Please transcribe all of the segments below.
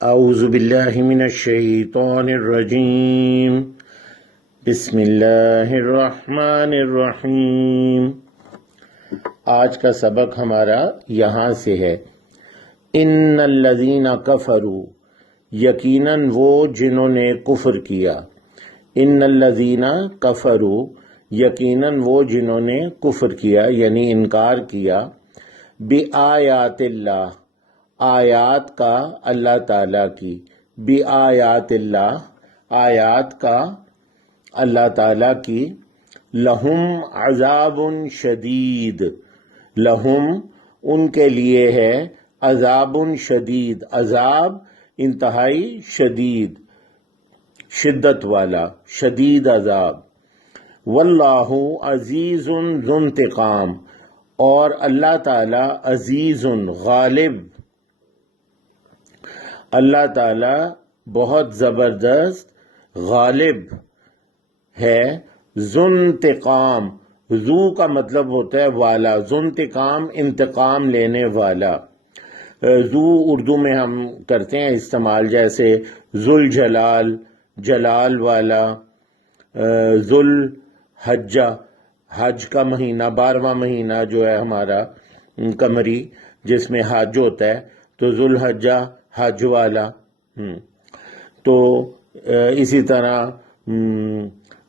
اعوذ باللہ من الشیطان الرجیم بسم اللہ الرحمن الرحیم۔ آج کا سبق ہمارا یہاں سے ہے۔ ان الذین کفروا، یقیناً وہ جنہوں نے کفر کیا۔ ان الذین کفروا، یقیناً وہ جنہوں نے کفر کیا یعنی انکار کیا، بآیات اللہ، آیات کا اللہ تعالیٰ کی، بآیات اللہ، آیات کا اللہ تعالیٰ کی، لہم عذاب شدید، لہم ان کے لیے ہے عذاب شدید، عذاب انتہائی شدید، شدت والا، شدید عذاب۔ واللہ عزیز ذو انتقام، اور اللہ تعالیٰ عزیز غالب، اللہ تعالیٰ بہت زبردست غالب ہے، ذو انتقام، ذو کا مطلب ہوتا ہے والا، ذو انتقام انتقام لینے والا۔ ذو اردو میں ہم کرتے ہیں استعمال، جیسے ذو الجلال، جلال والا، ذو الحجہ، حج کا مہینہ، 12واں مہینہ جو ہے ہمارا قمری، جس میں حج ہوتا ہے، تو ذو الحجہ حج والا۔ تو اسی طرح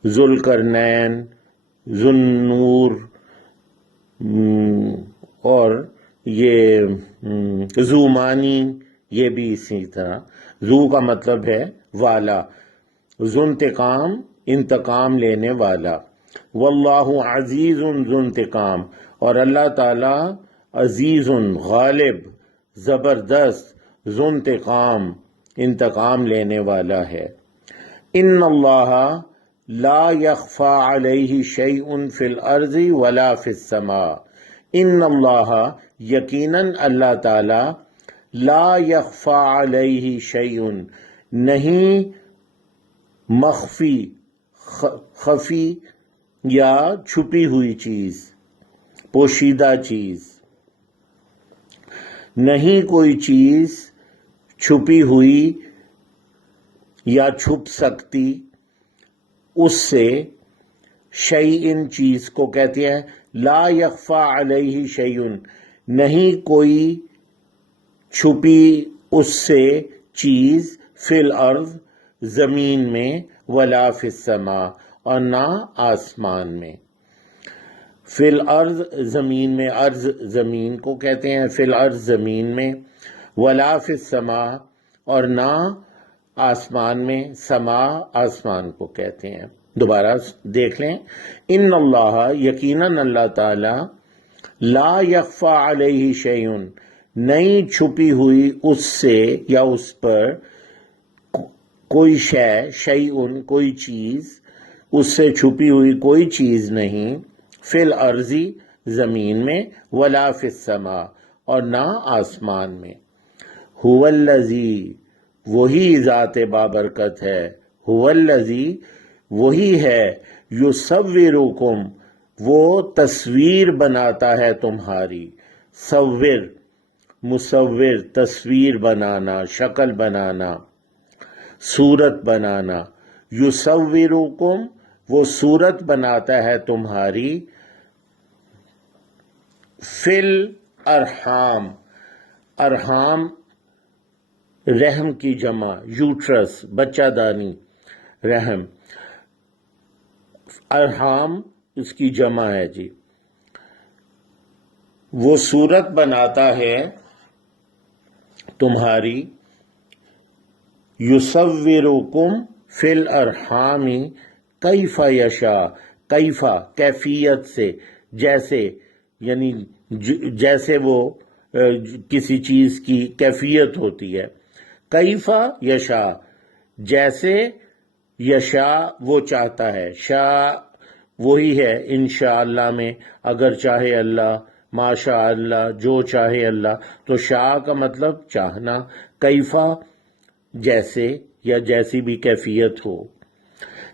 ذو القرنین، ذو النور، اور یہ ذو معنی، یہ بھی اسی طرح۔ ذو کا مطلب ہے والا، ذو انتقام انتقام لینے والا۔ واللہ عزیز ذو انتقام، اور اللہ تعالیٰ عزیز غالب، زبردست، ذو انتقام انتقام لینے والا ہے۔ ان اللہ لا یخفی علیہ شیء فی الارض ولا فی السماء، ان اللہ یقیناً اللہ تعالی، لا یخفی علیہ شیء نہیں مخفی، خفی یا چھپی ہوئی چیز، پوشیدہ چیز، نہیں کوئی چیز چھپی ہوئی یا چھپ سکتی اس سے، شیئن چیز کو کہتے ہیں، لا یخفی علیہ شیئن نہیں کوئی چھپی اس سے چیز، فی الارض زمین میں، ولا فی السماء اور نہ آسمان میں۔ فی الارض زمین میں، ارض زمین کو کہتے ہیں، فی الارض زمین میں، ولا فی السماء اور نہ آسمان میں، سماء آسمان کو کہتے ہیں۔ دوبارہ دیکھ لیں، ان اللہ یقیناً اللہ تعالی، لا یخفی علیہ شیء نہیں چھپی ہوئی اس سے یا اس پر، کوئی شے، شیء کوئی چیز، اس سے چھپی ہوئی کوئی چیز نہیں، فی الارض زمین میں، ولا فی السماء اور نہ آسمان میں۔ هو الذی وہی ذات بابرکت ہے، هو الذی وہی ہے، یصورکم وہ تصویر بناتا ہے تمہاری، صور مصور، تصویر بنانا، شکل بنانا، صورت بنانا، یصورکم وہ صورت بناتا ہے تمہاری، فی الارحام، ارحام رحم کی جمع، یوٹرس بچہ دانی، رحم، ارحام اس کی جمع ہے جی۔ وہ صورت بناتا ہے تمہاری، یصورکم فی الارحام کیف یشاء، کیف کیفیت سے، جیسے، یعنی جیسے وہ کسی چیز کی کیفیت ہوتی ہے، کیف یشاء جیسے، یشاء وہ چاہتا ہے، شاء وہی ہے انشاءاللہ میں، اگر چاہے اللہ، ماشاء اللہ جو چاہے اللہ، تو شاء کا مطلب چاہنا، کیف جیسے یا جیسی بھی کیفیت ہو۔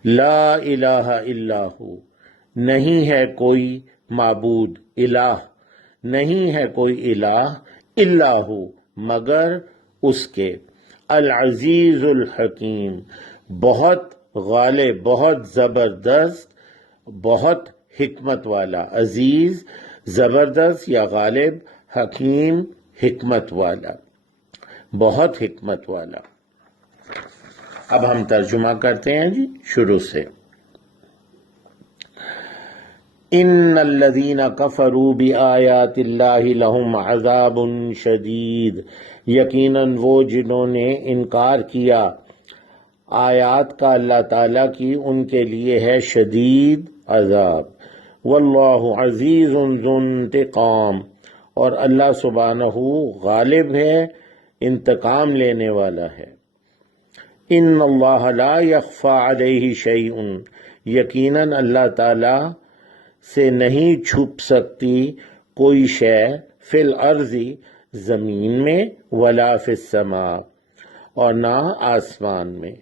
لا الہ الا ہو نہیں ہے کوئی معبود، الہ نہیں ہے کوئی الہ، الا ہو مگر اس کے، العزیز الحکیم، بہت غالب، بہت زبردست، بہت حکمت والا. عزیز زبردست یا غالب، حکیم حکمت والا، بہت حکمت والا. اب ہم ترجمہ کرتے ہیں جی شروع سے. ان الذین کفروا بآیات اللہ لہم عذاب شدید، یقیناً وہ جنہوں نے انکار کیا آیات کا اللہ تعالیٰ کی، ان کے لیے ہے شدید عذاب. واللہ عزیز ذو انتقام، اور اللہ سبحانہ غالب ہے، انتقام لینے والا ہے. ان اللہ لا یخفی علیہ شیء، یقیناً اللہ تعالیٰ سے نہیں چھپ سکتی کوئی شے، فی الارض زمین میں، ولا فی السماء اور نہ آسمان میں.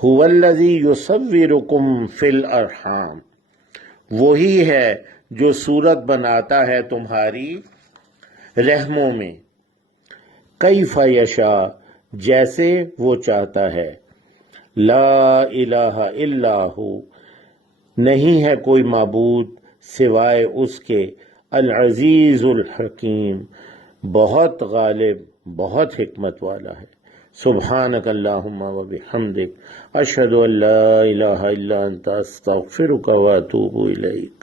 هو الذی یصورکم فی الارحام، وہی ہے جو صورت بناتا ہے تمہاری رحموں میں. کیف یشاء، جیسے وہ چاہتا ہے. لا الہ الا ہو، نہیں ہے کوئی معبود سوائے اس کے. العزیز الحکیم، بہت غالب، بہت حکمت والا ہے. سبحانک اللہم و بحمدک، اشہد ان لا الہ الا انت، استغفرک و اتوب الیک.